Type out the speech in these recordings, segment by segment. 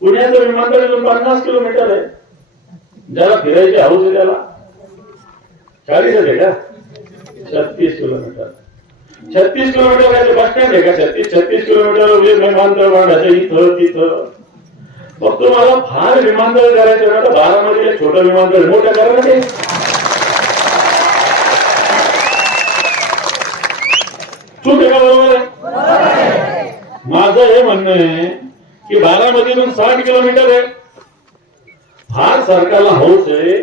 पुण्याचं विमानतळ इथून पन्नास किलोमीटर आहे. ज्याला फिरायची हौस आहे त्याला. चाळीस आहे का? छत्तीस किलोमीटर. छत्तीस किलोमीटर काय बस स्टँड आहे का छत्तीस? छत्तीस किलोमीटर विमानतळ बांधायचं इथं तिथं. फक्त मला फार विमानतळ करायचं ना तर बारामतीला छोटं विमानतळ मोठं करा ना ते. आहे? का बरोबर आहे. माझं हे म्हणणं आहे की बारामतीतून साठ किलोमीटर आहे. फार सरकारला हौस आहे.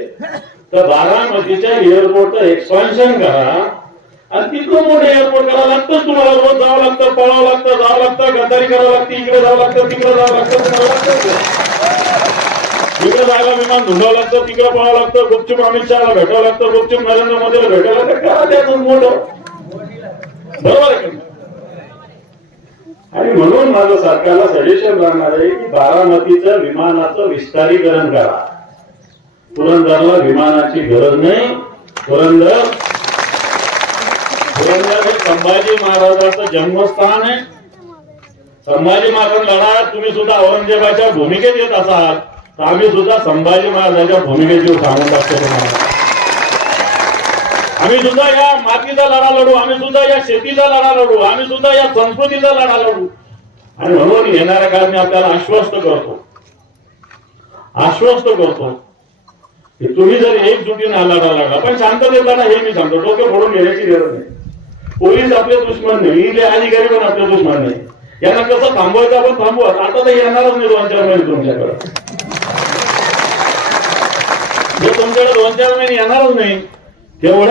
तर बारामतीच्या एअरपोर्टचं एक्सपान्शन करा. आणि तिथून मोठं एअरपोर्ट करावं लागतंच तुम्हाला. रोज जावं लागतं पळावं लागतं जावं लागतं गद्दारी करावं लागते इकडे जावं लागतं तिकडे जावं लागतं तुम्हाला लागतं. इकडे जायला विमान धुंडावं लागतं तिकडे पळावं लागतं गुपचूप अमित शहाला भेटावं लागतं गुपचूप नरेंद्र मोदीला भेटावं लागतं. करा त्यातून मोठं. बरोबर आहे का आणि म्हणून माझं सरकारला सजेशन राहणार आहे की बारामतीचं विमानाचं विस्तारीकरण करा. पुरंदरला विमानाची गरज नाही. पुरंदर पुरंदर हे संभाजी महाराजाचं जन्मस्थान आहे. संभाजी महाराज लढा तुम्ही सुद्धा औरंगजेबाच्या भूमिकेत येत असाल तर आम्ही सुद्धा संभाजी महाराजांच्या भूमिकेत येऊ सांगून टाकतो तुम्हाला. आम्ही सुद्धा या मातीचा लढा लढू आम्ही सुद्धा या शेतीचा लढा लढू आम्ही सुद्धा या संस्कृतीचा लढा लढू. आणि म्हणून येणाऱ्या काळात मी आपल्याला आश्वस्त करतो. आश्वस्त करतो. की तुम्ही जर एकजुटीने हा लागला पण शांततेत लढा हे मी सांगतो. डोके फोडून घेण्याची गरज नाही. पोलीस आपले दुश्मन नाही. इथले अधिकारी पण आपले दुश्मन नाही. यांना कसं थांबवायचं आपण थांबवत. आता तर येणारच नाही दोन चार महिने तुमच्याकडे. जर तुमच्याकडे दोन चार महिने येणारच नाही तेवढं